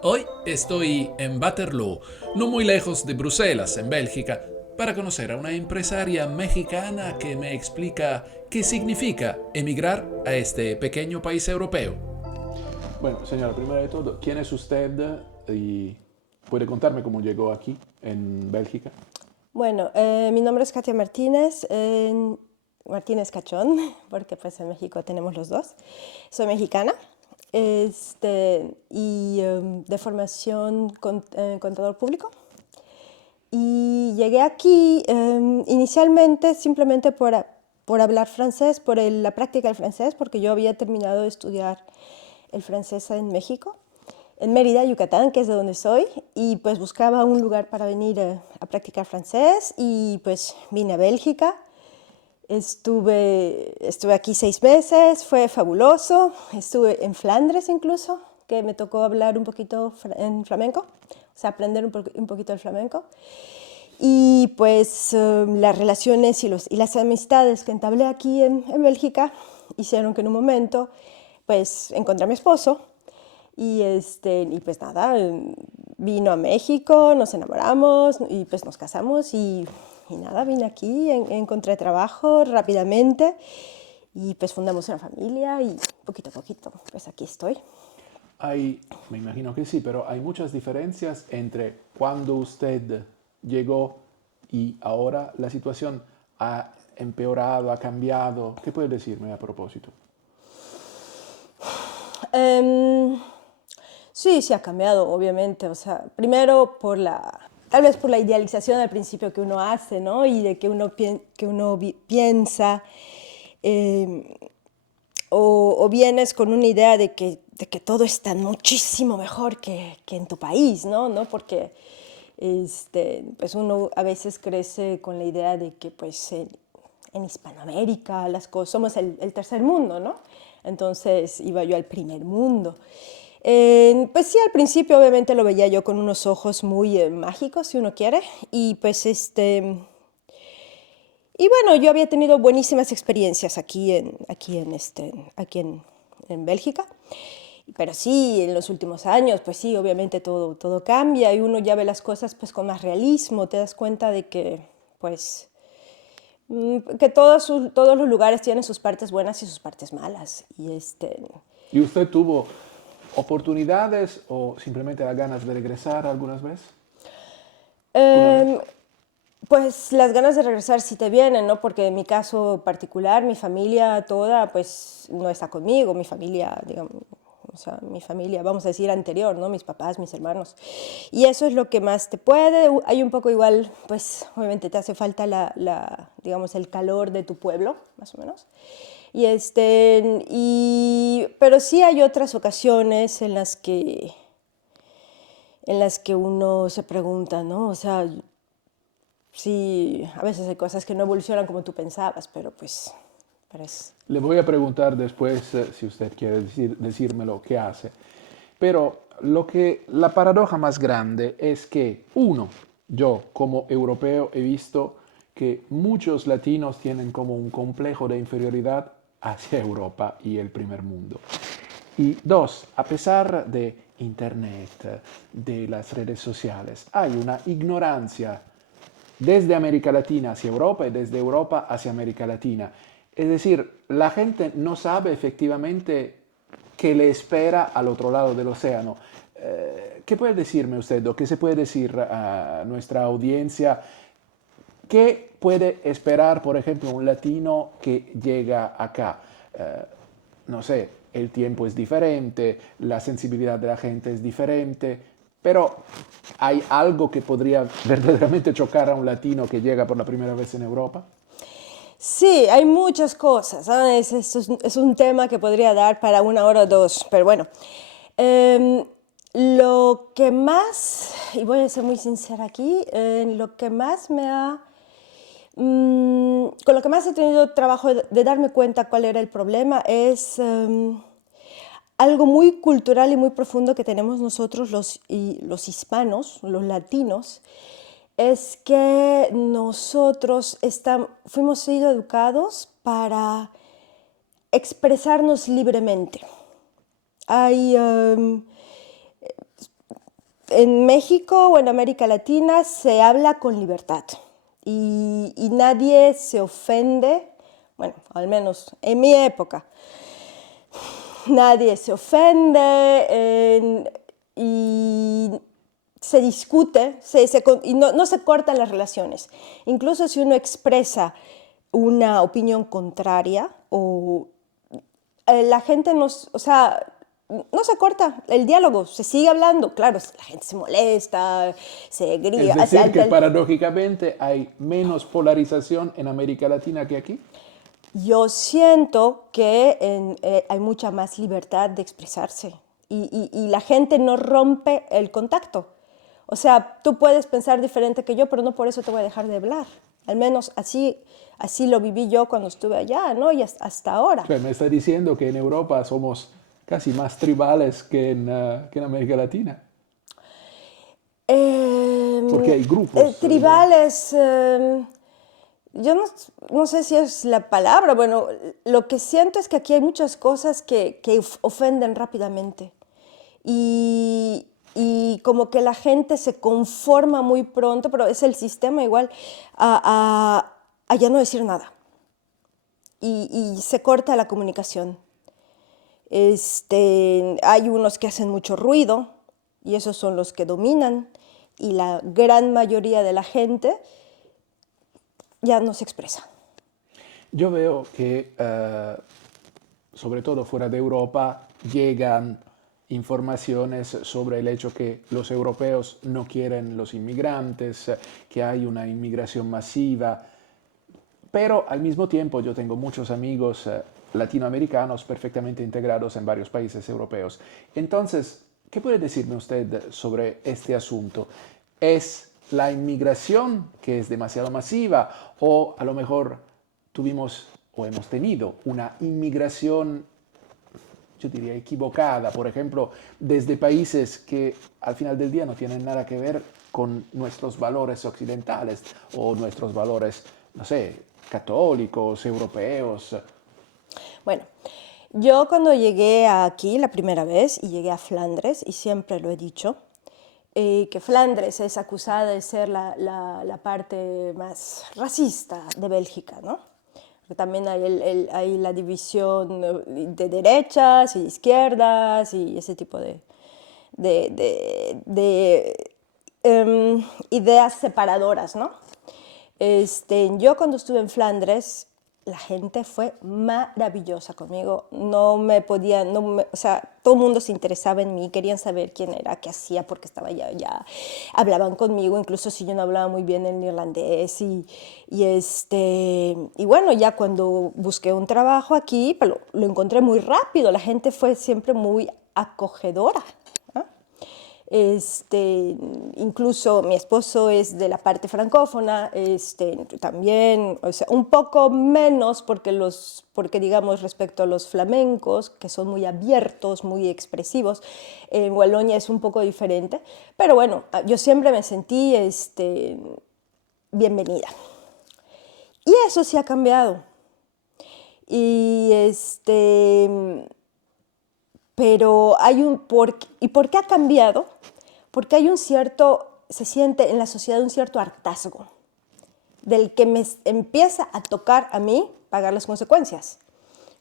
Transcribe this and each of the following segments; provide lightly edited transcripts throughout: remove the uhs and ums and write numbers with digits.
Hoy estoy en Waterloo, no muy lejos de Bruselas, en Bélgica, para conocer a una empresaria mexicana que me explica qué significa emigrar a este pequeño país europeo. Bueno, señora, primero de todo, ¿quién es usted y puede contarme cómo llegó aquí, en Bélgica? Bueno, mi nombre es Katia Martínez, Martínez Cachón, porque pues en México tenemos los dos. Soy mexicana y de formación contador público. Y llegué aquí inicialmente simplemente por hablar francés, por la práctica del francés, porque yo había terminado de estudiar el francés en México, en Mérida, Yucatán, que es de donde soy, y pues buscaba un lugar para venir a practicar francés y pues vine a Bélgica. Estuve aquí 6 meses, fue fabuloso. Estuve en Flandres incluso, que me tocó hablar un poquito en flamenco, o sea, aprender un poquito el flamenco. Y pues las relaciones y las amistades que entablé aquí en Bélgica hicieron que en un momento pues encontré a mi esposo y pues nada, vino a México, nos enamoramos y pues nos casamos y nada, vine aquí, encontré trabajo rápidamente y pues fundamos una familia y poquito a poquito pues aquí estoy. Me imagino que sí, pero hay muchas diferencias entre cuando usted llegó y ahora la situación ha empeorado, ha cambiado. ¿Qué puede decirme a propósito? Um, sí, sí ha cambiado, obviamente. O sea, primero tal vez por la idealización al principio que uno hace, ¿no? Y de que uno piensa, eh, o vienes con una idea de que todo está muchísimo mejor que en tu país, ¿no? ¿No? Porque pues uno a veces crece con la idea de que pues en Hispanoamérica las cosas, somos el tercer mundo, ¿no? Entonces iba yo al primer mundo. Pues sí, al principio obviamente lo veía yo con unos ojos muy mágicos, si uno quiere, y pues y bueno, yo había tenido buenísimas experiencias aquí en Bélgica, pero sí, en los últimos años, pues sí, obviamente todo cambia y uno ya ve las cosas pues con más realismo, te das cuenta de que pues que todos los lugares tienen sus partes buenas y sus partes malas. ¿Y usted tuvo oportunidades o simplemente las ganas de regresar algunas veces? ¿Alguna vez? eh, pues las ganas de regresar sí te vienen, ¿no? Porque en mi caso particular, mi familia toda, pues no está conmigo, mi familia, digamos, o sea, mi familia, vamos a decir, anterior, ¿no? Mis papás, mis hermanos. Y eso es lo que más te puede. Hay un poco igual, pues obviamente te hace falta digamos, el calor de tu pueblo, más o menos. Pero sí hay otras ocasiones en las que uno se pregunta, ¿no? O sea, sí, a veces hay cosas que no evolucionan como tú pensabas, pero pues, parece. Le voy a preguntar después si usted quiere decírmelo qué hace. Pero la paradoja más grande es que, uno, yo como europeo he visto que muchos latinos tienen como un complejo de inferioridad hacia Europa y el primer mundo. Y dos, a pesar de Internet, de las redes sociales, hay una ignorancia desde América Latina hacia Europa y desde Europa hacia América Latina. Es decir, la gente no sabe efectivamente qué le espera al otro lado del océano. ¿Qué puede decirme usted o qué se puede decir a nuestra audiencia? ¿Qué puede esperar, por ejemplo, un latino que llega acá? No sé, el tiempo es diferente, la sensibilidad de la gente es diferente, pero ¿hay algo que podría verdaderamente chocar a un latino que llega por la primera vez en Europa? Sí, hay muchas cosas, ¿sabes? Es un tema que podría dar para una hora o dos, pero bueno. Em, lo que más, y voy a ser muy sincera aquí, lo que más con lo que más he tenido trabajo de darme cuenta cuál era el problema es algo muy cultural y muy profundo que tenemos nosotros los hispanos, los latinos, es que nosotros fuimos sido educados para expresarnos libremente. Hay, en México o en América Latina se habla con libertad y nadie se ofende, bueno, al menos en mi época, nadie se ofende y se discute y no se cortan las relaciones. Incluso si uno expresa una opinión contraria o la gente no, o sea, no se corta el diálogo, se sigue hablando. Claro, la gente se molesta, se grita. Es decir, que paradójicamente hay menos polarización en América Latina que aquí. Yo siento que hay mucha más libertad de expresarse y la gente no rompe el contacto. O sea, tú puedes pensar diferente que yo, pero no por eso te voy a dejar de hablar. Al menos así lo viví yo cuando estuve allá, ¿no? Y hasta ahora. Pues me está diciendo que en Europa somos casi más tribales que en América Latina. Porque hay grupos. Tribales, yo no sé si es la palabra. Bueno, lo que siento es que aquí hay muchas cosas que ofenden rápidamente. Y como que la gente se conforma muy pronto, pero es el sistema igual, a ya no decir nada. Y se corta la comunicación. Hay unos que hacen mucho ruido y esos son los que dominan y la gran mayoría de la gente ya no se expresa. Yo veo que, sobre todo fuera de Europa, llegan informaciones sobre el hecho que los europeos no quieren los inmigrantes, que hay una inmigración masiva, pero al mismo tiempo yo tengo muchos amigos latinoamericanos perfectamente integrados en varios países europeos. Entonces, ¿qué puede decirme usted sobre este asunto? ¿Es la inmigración que es demasiado masiva o a lo mejor tuvimos o hemos tenido una inmigración, yo diría, equivocada, por ejemplo, desde países que al final del día no tienen nada que ver con nuestros valores occidentales o nuestros valores, no sé, católicos, europeos? Bueno, yo cuando llegué aquí la primera vez y llegué a Flandes, y siempre lo he dicho, que Flandes es acusada de ser la parte más racista de Bélgica, ¿no? También hay la división de derechas y izquierdas y ese tipo de ideas separadoras, ¿no? Yo cuando estuve en Flandes, la gente fue maravillosa conmigo. O sea, todo el mundo se interesaba en mí, querían saber quién era, qué hacía, porque estaba allá. Hablaban conmigo, incluso si yo no hablaba muy bien el neerlandés. Y bueno, ya cuando busqué un trabajo aquí, pues lo encontré muy rápido. La gente fue siempre muy acogedora. Incluso mi esposo es de la parte francófona, también, o sea, un poco menos porque digamos respecto a los flamencos, que son muy abiertos, muy expresivos, en Wallonia es un poco diferente, pero bueno, yo siempre me sentí bienvenida. Y eso sí ha cambiado. Pero ¿y por qué ha cambiado? Porque hay se siente en la sociedad un cierto hartazgo, del que me empieza a tocar a mí pagar las consecuencias.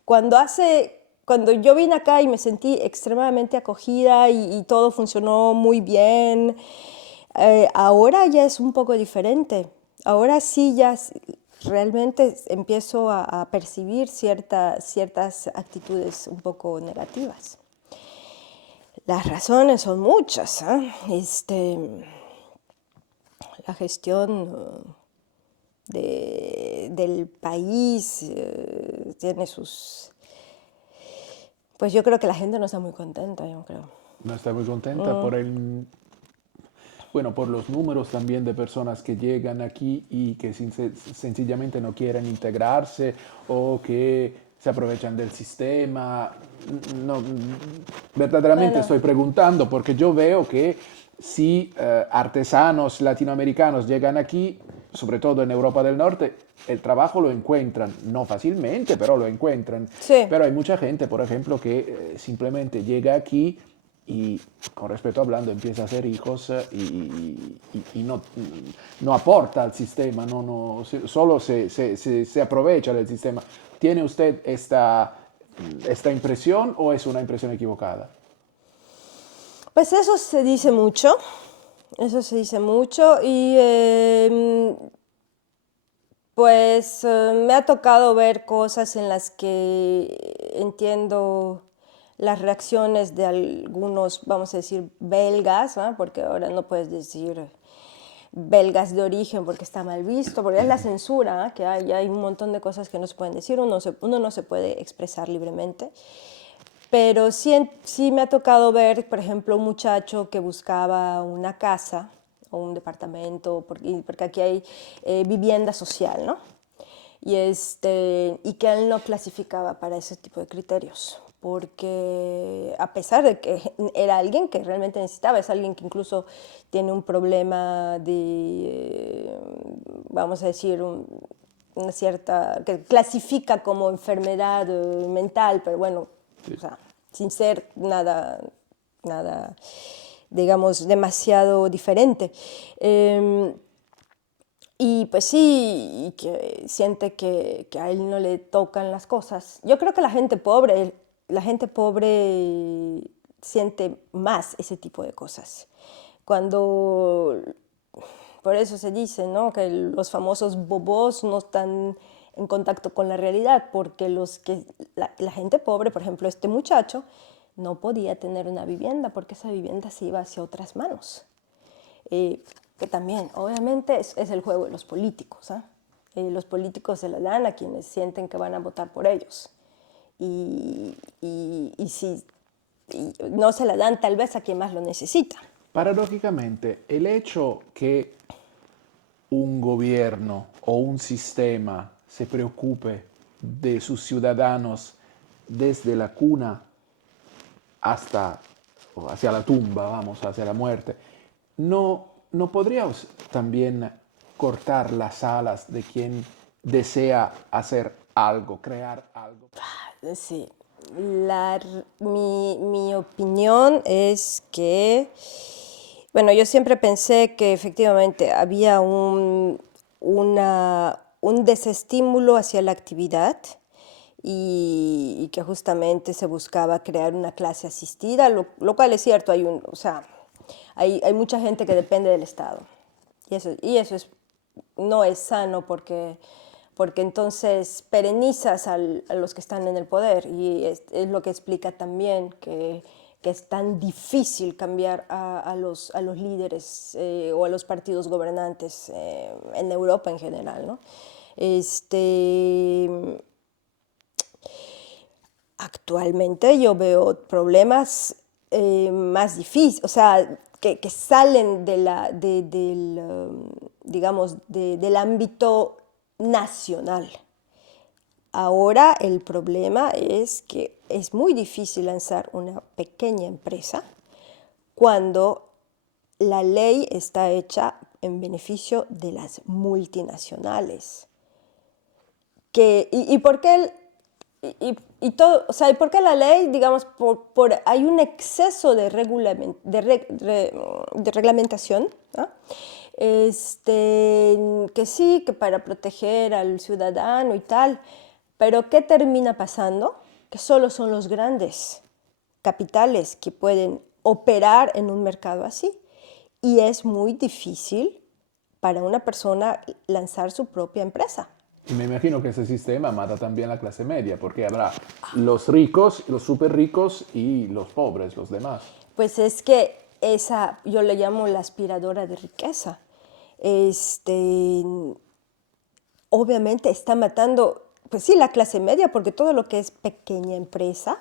Cuando yo vine acá y me sentí extremadamente acogida y todo funcionó muy bien, ahora ya es un poco diferente. Ahora sí ya realmente empiezo a percibir ciertas actitudes un poco negativas. Las razones son muchas, ¿eh? La gestión del país tiene sus... Pues yo creo que la gente no está muy contenta, yo creo. No está muy contenta por por los números también de personas que llegan aquí y que sencillamente no quieren integrarse o que se aprovechan del sistema. No, verdaderamente estoy preguntando porque yo veo que si artesanos latinoamericanos llegan aquí, sobre todo en Europa del Norte, el trabajo lo encuentran, no fácilmente, pero lo encuentran. Sí. Pero hay mucha gente, por ejemplo, que simplemente llega aquí y con respeto hablando empieza a hacer hijos y no aporta al sistema, solo se aprovecha del sistema. ¿Tiene usted esta impresión o es una impresión equivocada? Pues eso se dice mucho y me ha tocado ver cosas en las que entiendo las reacciones de algunos, vamos a decir, belgas, ¿no? Porque ahora no puedes decir belgas de origen porque está mal visto, porque es la censura, ¿eh? Que hay un montón de cosas que no se pueden decir, uno no se puede expresar libremente. Pero sí me ha tocado ver, por ejemplo, un muchacho que buscaba una casa o un departamento, porque aquí hay vivienda social, ¿no? Y que él no clasificaba para ese tipo de criterios, porque a pesar de que era alguien que realmente necesitaba, es alguien que incluso tiene un problema de, vamos a decir, una cierta, que clasifica como enfermedad mental, pero bueno, sí. O sea, sin ser nada, digamos, demasiado diferente. Y pues sí, y que siente que a él no le tocan las cosas. Yo creo que la gente pobre siente más ese tipo de cosas. Cuando, por eso se dice, ¿no? Que los famosos bobos no están en contacto con la realidad, porque la gente pobre, por ejemplo, este muchacho, no podía tener una vivienda porque esa vivienda se iba hacia otras manos. Que también, obviamente, es el juego de los políticos. Los políticos se la dan a quienes sienten que van a votar por ellos. Y si no se la dan tal vez a quien más lo necesita. Paradójicamente, el hecho que un gobierno o un sistema se preocupe de sus ciudadanos desde la cuna hasta hacia la tumba, vamos, hacia la muerte, ¿no podría también cortar las alas de quien desea hacer algo, crear algo? Sí, mi opinión es que, bueno, yo siempre pensé que efectivamente había un desestímulo hacia la actividad y que justamente se buscaba crear una clase asistida, lo cual es cierto, o sea, hay mucha gente que depende del Estado y eso no es sano porque entonces perenizas a los que están en el poder y es lo que explica también que es tan difícil cambiar a los líderes o a los partidos gobernantes en Europa en general, ¿no? Actualmente yo veo problemas más difíciles, o sea, que salen digamos, del ámbito nacional. Ahora el problema es que es muy difícil lanzar una pequeña empresa cuando la ley está hecha en beneficio de las multinacionales. ¿Y por qué todo, o sea, ¿y por qué la ley, digamos, hay un exceso de reglamentación, ¿no? Que sí, que para proteger al ciudadano y tal, pero ¿qué termina pasando? Que solo son los grandes capitales que pueden operar en un mercado así. Y es muy difícil para una persona lanzar su propia empresa. Y me imagino que ese sistema mata también la clase media, porque habrá los ricos, los súper ricos y los pobres, los demás. Pues es que yo le llamo la aspiradora de riqueza. Obviamente está matando, pues sí, la clase media, porque todo lo que es pequeña empresa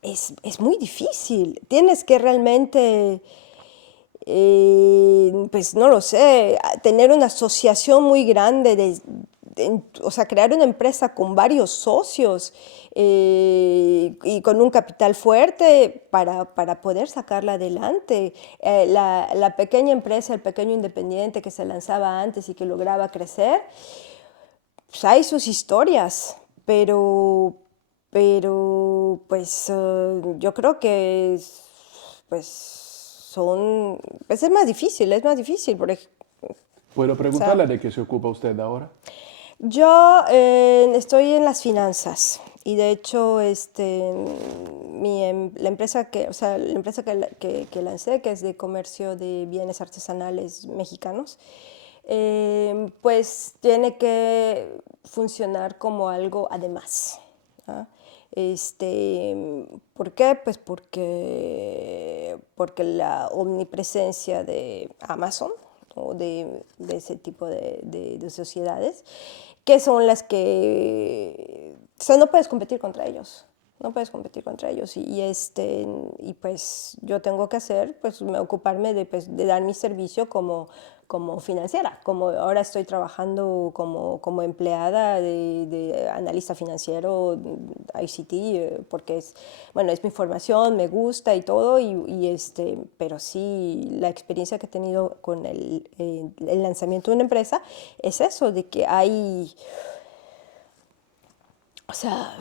es muy difícil. Tienes que realmente, pues no lo sé, tener una asociación muy grande, o sea, crear una empresa con varios socios y con un capital fuerte para poder sacarla adelante. La pequeña empresa, el pequeño independiente que se lanzaba antes y que lograba crecer, pues hay sus historias, pero pero pues yo creo que pues pues es más difícil, ¿Puedo o sea, preguntarle de qué se ocupa usted ahora? yo estoy en las finanzas y de hecho la empresa o sea, la empresa que lancé, que es de comercio de bienes artesanales mexicanos, pues tiene que funcionar como algo además. ¿Ah? ¿Por qué? Pues porque la omnipresencia de Amazon o de ese tipo de sociedades, que son las que, o sea, no puedes competir contra ellos. No puedes competir contra ellos y pues yo tengo que hacer, pues ocuparme de dar mi servicio como financiera, como ahora estoy trabajando como empleada de analista financiero, ICT, porque bueno, es mi formación, me gusta y todo, pero sí la experiencia que he tenido con el lanzamiento de una empresa es eso, de que o sea,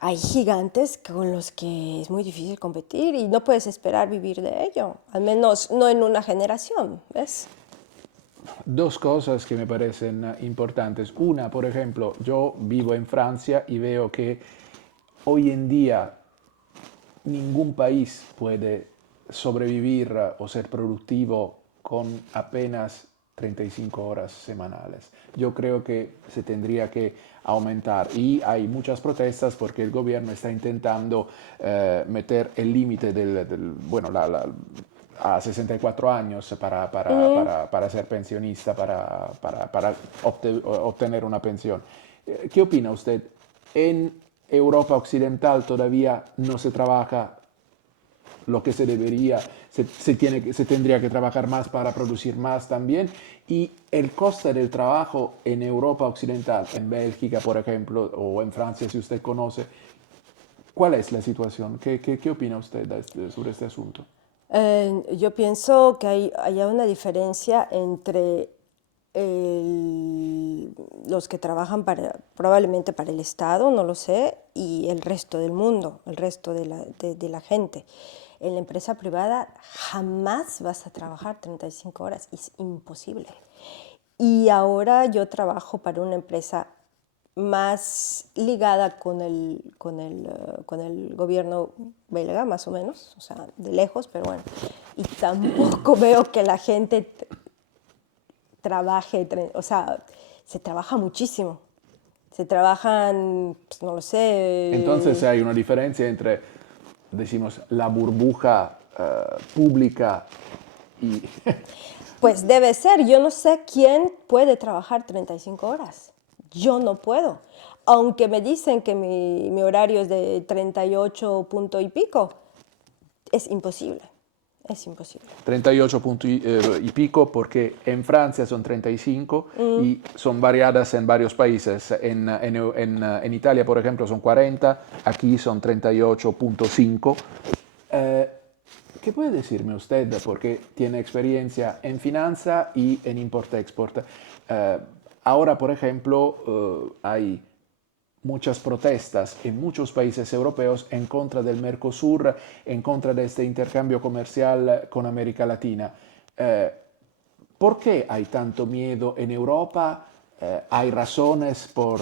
hay gigantes con los que es muy difícil competir y no puedes esperar vivir de ello, al menos no en una generación, ¿ves? Dos cosas que me parecen importantes. Una, por ejemplo, yo vivo en Francia y veo que hoy en día ningún país puede sobrevivir o ser productivo con apenas 35 horas semanales. Yo creo que se tendría que aumentar y hay muchas protestas porque el gobierno está intentando meter el límite bueno, a 64 años para ser pensionista, para obtener una pensión. ¿Qué opina usted? En Europa Occidental todavía no se trabaja lo que se debería, se tendría que trabajar más para producir más también. Y el coste del trabajo en Europa Occidental, en Bélgica, por ejemplo, o en Francia, si usted conoce, ¿cuál es la situación? ¿Qué opina usted sobre este asunto? Yo pienso que hay una diferencia entre los que trabajan probablemente para el Estado, no lo sé, y el resto del mundo, el resto de la gente. En la empresa privada jamás vas a trabajar 35 horas, es imposible. Y ahora yo trabajo para una empresa más ligada con el gobierno belga, más o menos, o sea, de lejos, pero bueno. Y tampoco veo que la gente trabaje, o sea, se trabaja muchísimo. Se trabajan, pues, no lo Entonces sé. hay una diferencia entre, decimos, la burbuja pública y... Pues debe ser, yo no sé quién puede trabajar 35 horas. Yo no puedo. Aunque me dicen que mi horario es de 38 punto y pico, es imposible. Es imposible. 38 puntos y pico, porque en Francia son 35 y son variadas en varios países. En Italia, por ejemplo, son 40, aquí son 38.5. Eh, ¿Qué puede decirme usted? Porque tiene experiencia en finanza y en import-export. Ahora, por ejemplo, hay muchas protestas en muchos países europeos en contra del Mercosur, en contra de este intercambio comercial con América Latina. Eh, ¿Por qué hay tanto miedo en Europa? ¿Hay razones por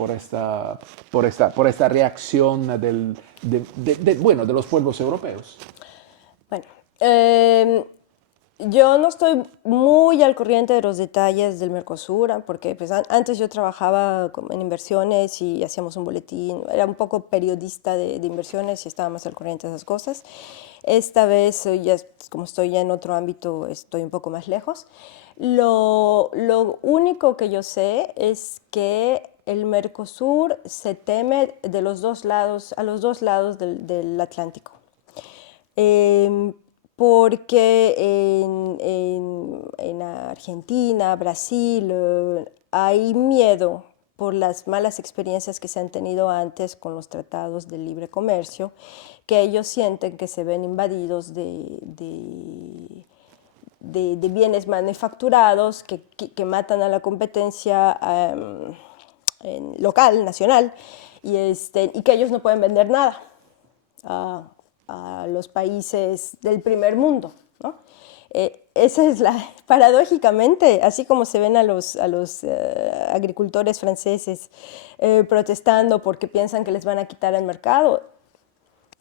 esta reacción bueno, de los pueblos europeos? Bueno, yo no estoy muy al corriente de los detalles del Mercosur, porque pues, antes yo trabajaba en inversiones y hacíamos un boletín, era un poco periodista de inversiones y estaba más al corriente de esas cosas. Esta vez, ya, como estoy ya en otro ámbito, estoy un poco más lejos. Lo único que yo sé es que el Mercosur se teme de los dos lados, a los dos lados del Atlántico. Eh, Porque en Argentina, Brasil, hay miedo por las malas experiencias que se han tenido antes con los tratados de libre comercio, que ellos sienten que se ven invadidos de bienes manufacturados que matan a la competencia local, nacional, y que ellos no pueden vender nada a los países del primer mundo, ¿no? Esa es paradójicamente, así como se ven a los agricultores franceses protestando porque piensan que les van a quitar el mercado,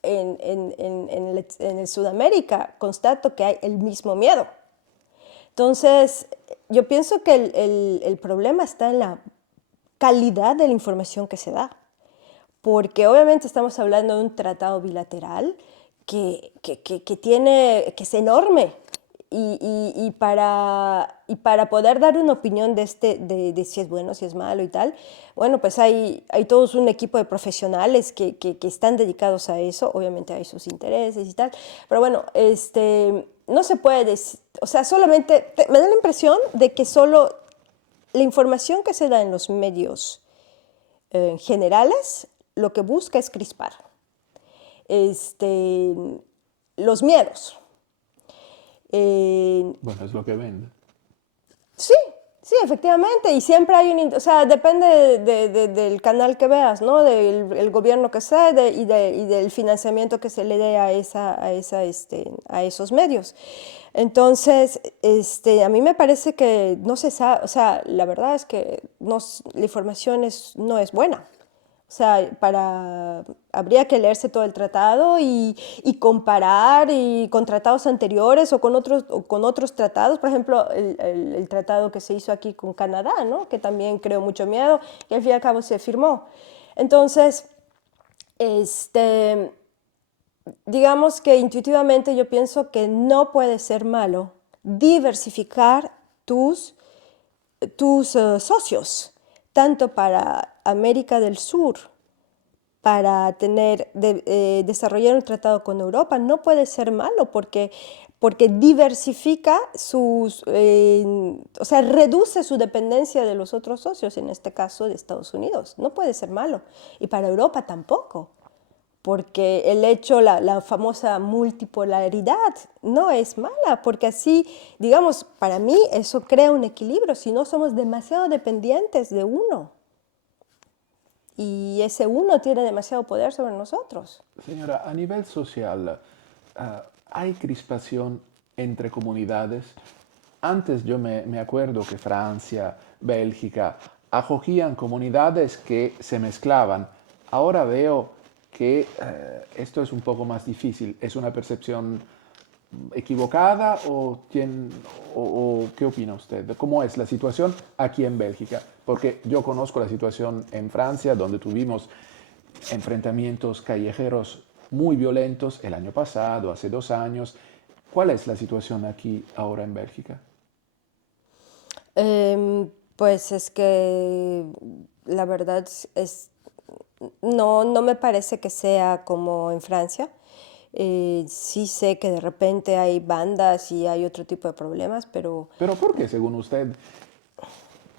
en el Sudamérica constato que hay el mismo miedo. Entonces, yo pienso que el problema está en la calidad de la información que se da, porque obviamente estamos hablando de un tratado bilateral que es enorme, y para poder dar una opinión de si es bueno, si es malo y tal, bueno, pues hay todo un equipo de profesionales que están dedicados a eso. Obviamente hay sus intereses y tal, pero bueno, no se puede decir, o sea, solamente, me da la impresión de que solo la información que se da en los medios generales lo que busca es crispar los miedos. Bueno, es lo que vende. Sí, sí, efectivamente, y siempre hay o sea, depende del canal que veas, ¿no? Del gobierno que sea y del financiamiento que se le dé a esos medios. Entonces, a mí me parece que no se sabe, o sea, la verdad es que la información no es buena. O sea, habría que leerse todo el tratado y comparar con tratados anteriores o con otros tratados. Por ejemplo, el tratado que se hizo aquí con Canadá, ¿no? Que también creó mucho miedo y al fin y al cabo se firmó. Entonces, digamos que intuitivamente yo pienso que no puede ser malo diversificar tus socios, tanto para América del Sur, para desarrollar un tratado con Europa. No puede ser malo porque diversifica o sea, reduce su dependencia de los otros socios, en este caso de Estados Unidos. No puede ser malo. Y para Europa tampoco, porque la famosa multipolaridad no es mala, porque así, digamos, para mí eso crea un equilibrio, si no somos demasiado dependientes de uno. Y ese uno tiene demasiado poder sobre nosotros. Señora, a nivel social, ¿hay crispación entre comunidades? Antes yo me acuerdo que Francia, Bélgica, acogían comunidades que se mezclaban. Ahora veo que esto es un poco más difícil. ¿Es una percepción equivocada o qué opina usted? ¿Cómo es la situación aquí en Bélgica? Porque yo conozco la situación en Francia, donde tuvimos enfrentamientos callejeros muy violentos el año pasado, hace 2 años. ¿Cuál es la situación aquí ahora en Bélgica? Pues es que la verdad no me parece que sea como en Francia. Sí sé que de repente hay bandas y hay otro tipo de problemas, pero ¿Pero por qué, según usted,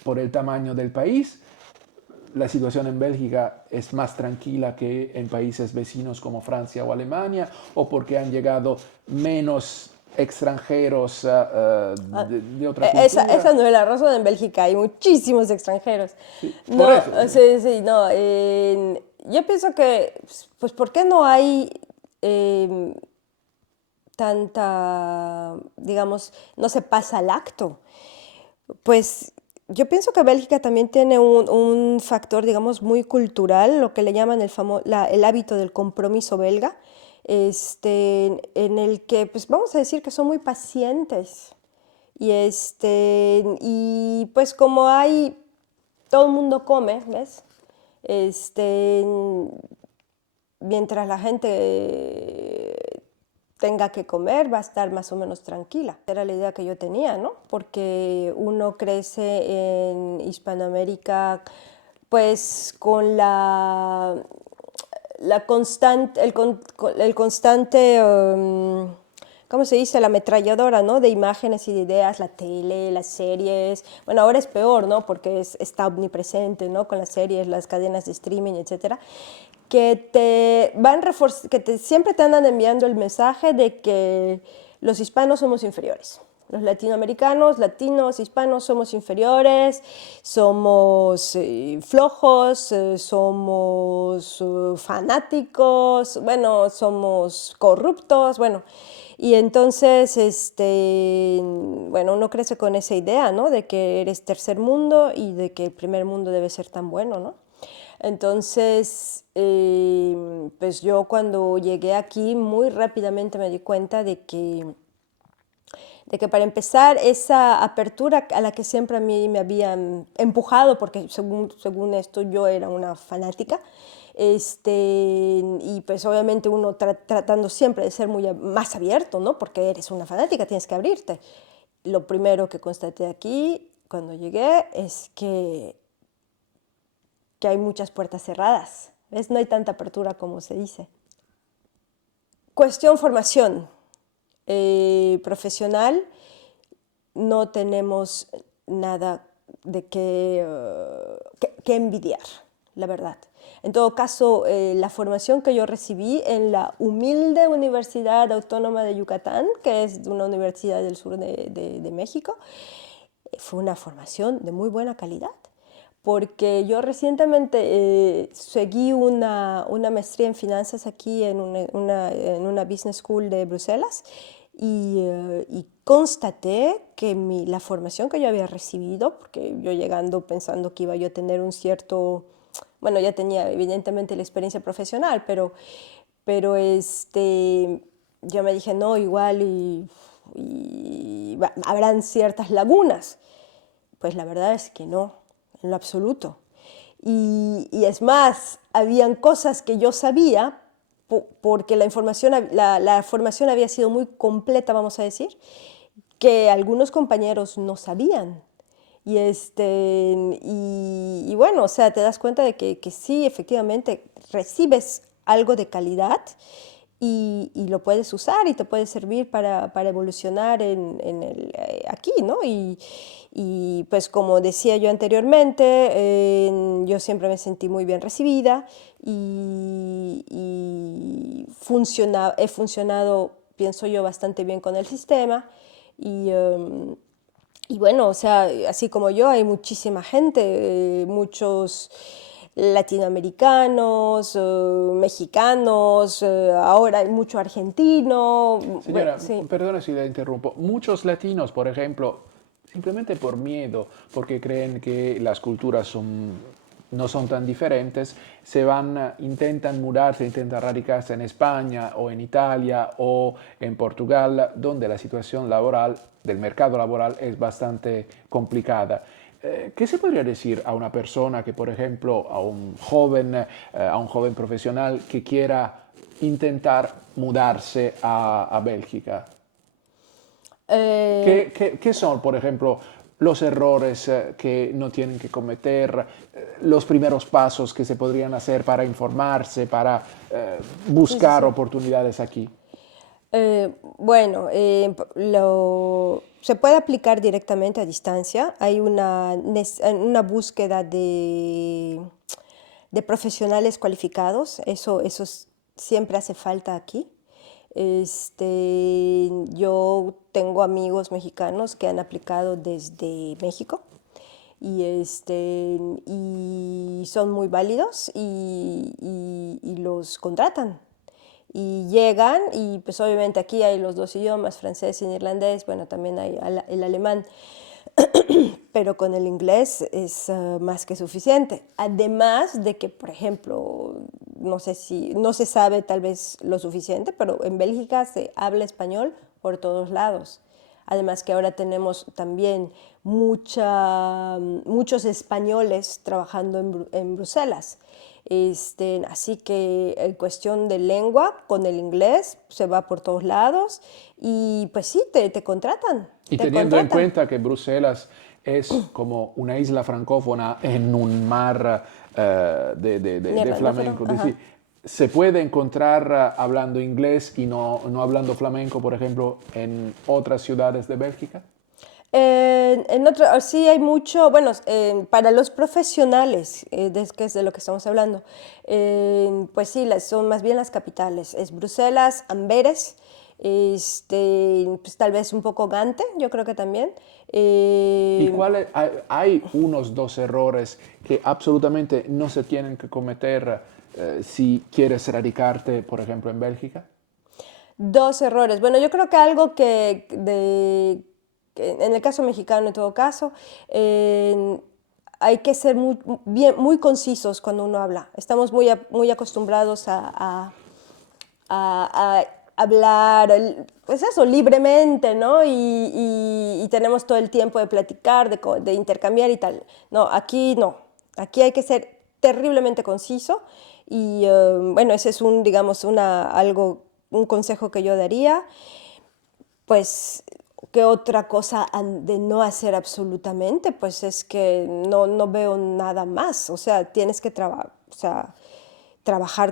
por el tamaño del país, la situación en Bélgica es más tranquila que en países vecinos como Francia o Alemania? ¿O porque han llegado menos extranjeros de otra cultura? esa no es la razón. En Bélgica hay muchísimos extranjeros. Sí, por No, eso. sí, no. Yo pienso que, pues, ¿por qué no hay tanta, digamos, no se pasa al acto? Pues yo pienso que Bélgica también tiene un factor, digamos, muy cultural, lo que le llaman el hábito del compromiso belga, en el que, pues vamos a decir que son muy pacientes. Y pues como todo el mundo come, ¿ves? Mientras la gente tenga que comer, va a estar más o menos tranquila. Era la idea que yo tenía, ¿no? Porque uno crece en Hispanoamérica, pues con el constante, ¿cómo se dice? La ametralladora, ¿no? De imágenes y de ideas, la tele, las series. Bueno, ahora es peor, ¿no? Porque está omnipresente, ¿no? Con las series, las cadenas de streaming, etcétera, siempre te andan enviando el mensaje de que los hispanos somos inferiores. Los latinoamericanos, latinos, hispanos, somos inferiores, somos flojos, somos fanáticos, bueno, somos corruptos, bueno. Y entonces, bueno, uno crece con esa idea, ¿no? De que eres tercer mundo y de que el primer mundo debe ser tan bueno, ¿no? Entonces, pues yo cuando llegué aquí muy rápidamente me di cuenta de que para empezar esa apertura a la que siempre a mí me habían empujado, porque según esto yo era una fanática, y pues obviamente uno tratando siempre de ser más abierto, ¿no? Porque eres una fanática, tienes que abrirte. Lo primero que constaté aquí cuando llegué es que hay muchas puertas cerradas, ¿ves? No hay tanta apertura como se dice. Cuestión formación profesional, no tenemos nada de que envidiar, la verdad. En todo caso, la formación que yo recibí en la humilde Universidad Autónoma de Yucatán, que es una universidad del sur de México, fue una formación de muy buena calidad, porque yo recientemente seguí una maestría en finanzas aquí en una business school de Bruselas y constaté que la formación que yo había recibido, porque yo llegando pensando que iba yo a tener un cierto, bueno, ya tenía evidentemente la experiencia profesional, pero yo me dije, no, igual habrán ciertas lagunas. Pues la verdad es que no, en lo absoluto. Y es más, habían cosas que yo sabía porque la formación había sido muy completa, vamos a decir, que algunos compañeros no sabían. Y bueno, o sea, te das cuenta de que sí, efectivamente, recibes algo de calidad y lo puedes usar y te puede servir para evolucionar aquí, ¿no? Y pues como decía yo anteriormente, yo siempre me sentí muy bien recibida y he funcionado, pienso yo, bastante bien con el sistema y bueno, o sea, así como yo, hay muchísima gente, muchos latinoamericanos, mexicanos, ahora hay mucho argentino. Señora, Sí. perdone si la interrumpo. Muchos latinos, por ejemplo, simplemente por miedo, porque creen que las culturas no son tan diferentes, intentan mudarse, intentan radicarse en España o en Italia o en Portugal, donde la situación laboral, del mercado laboral, es bastante complicada. ¿Qué se podría decir a una persona que, por ejemplo, a un joven profesional que quiera intentar mudarse a Bélgica? Eh, ¿Qué son, por ejemplo, los errores que no tienen que cometer, los primeros pasos que se podrían hacer para informarse, para sí, sí, buscar sí. oportunidades aquí? Bueno, se puede aplicar directamente a distancia. Hay una búsqueda de profesionales cualificados. Eso siempre hace falta aquí. Yo tengo amigos mexicanos que han aplicado desde México y son muy válidos y los contratan y llegan y pues obviamente aquí hay los dos idiomas, francés y neerlandés, bueno, también hay el alemán, pero con el inglés es más que suficiente. Además de que, por ejemplo, no se sabe tal vez lo suficiente, pero en Bélgica se habla español por todos lados. Además que ahora tenemos también muchos españoles trabajando en Bruselas. Así que en cuestión de lengua, con el inglés se va por todos lados y pues sí, te contratan. Y Te teniendo en contratan. cuenta que Bruselas es como una isla francófona en un mar de Neerlandófono, flamenco, ajá. ¿se puede encontrar hablando inglés y no hablando flamenco, por ejemplo, en otras ciudades de Bélgica? Sí hay mucho, bueno, para los profesionales, que es de lo que estamos hablando, pues sí, son más bien las capitales, es Bruselas, Amberes Pues tal vez un poco Gante, yo creo que también. ¿Y hay unos dos errores que absolutamente no se tienen que cometer si quieres radicarte, por ejemplo, en Bélgica? Dos errores. Bueno, yo creo que algo que en el caso mexicano, en todo caso, hay que ser muy concisos cuando uno habla. Estamos muy acostumbrados a hablar, pues eso, libremente, ¿no? Y tenemos todo el tiempo de platicar, de intercambiar y tal. No, aquí no. Aquí hay que ser terriblemente conciso y bueno, ese es digamos, un consejo que yo daría. Pues, ¿qué otra cosa de no hacer absolutamente? Pues es que no veo nada más. O sea, tienes que trabajar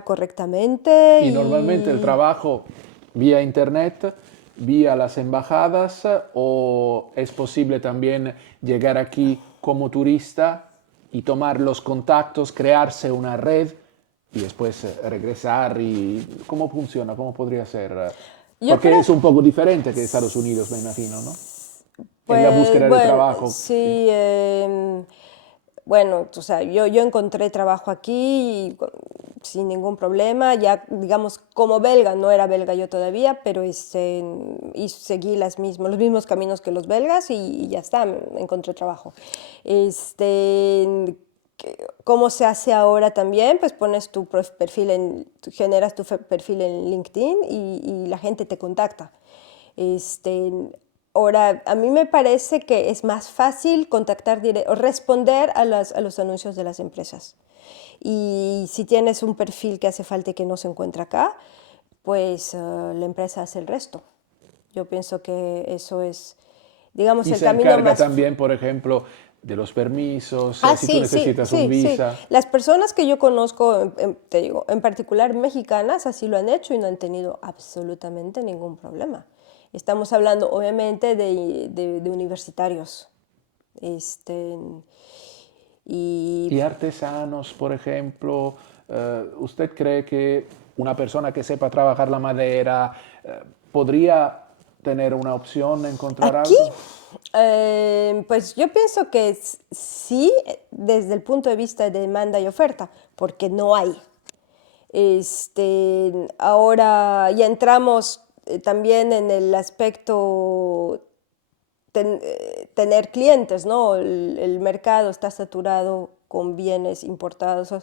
correctamente Y normalmente el trabajo vía internet, vía las embajadas, o es posible también llegar aquí como turista y tomar los contactos, crearse una red y después regresar. ¿Y cómo funciona? ¿Cómo podría ser? yo Porque creo. es un poco diferente que Estados Unidos, me imagino, ¿no? En la Pues búsqueda de bueno, trabajo. Sí. sí, bueno, o sea, yo encontré trabajo aquí sin ningún problema, ya digamos como belga, no era belga yo todavía, pero y seguí los mismos caminos que los belgas y ya está, encontré trabajo. ¿Cómo se hace ahora también? Pues pones generas tu perfil en LinkedIn y la gente te contacta. Este, Ahora, a mí me parece que es más fácil o responder a los anuncios de las empresas. Y si tienes un perfil que hace falta y que no se encuentra acá, pues la empresa hace el resto. Yo pienso que eso es, digamos, Y el se camino encarga más. también, por ejemplo, de los permisos, Ah, si tú sí, sí, necesitas un sí, sí. visa. Las personas que yo conozco, te digo, en particular mexicanas, así lo han hecho y no han tenido absolutamente ningún problema. Estamos hablando, obviamente, de universitarios. Este, y Y artesanos, por ejemplo, ¿usted cree que una persona que sepa trabajar la madera podría tener una opción, encontrar aquí, algo? pues yo pienso que sí, desde el punto de vista de demanda y oferta, porque no hay. Ahora ya entramos también en el aspecto tener clientes, ¿no? El mercado está saturado con bienes importados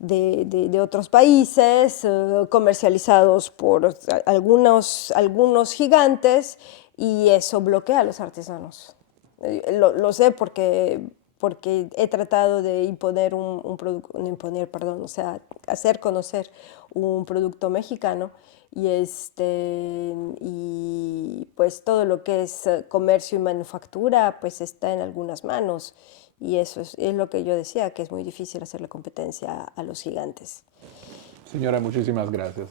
de otros países, comercializados por algunos gigantes, y eso bloquea a los artesanos. Lo sé porque he tratado de imponer un producto, no imponer, perdón, o sea, hacer conocer un producto mexicano y pues todo lo que es comercio y manufactura pues está en algunas manos y eso es lo que yo decía, que es muy difícil hacerle competencia a los gigantes. Señora, muchísimas gracias.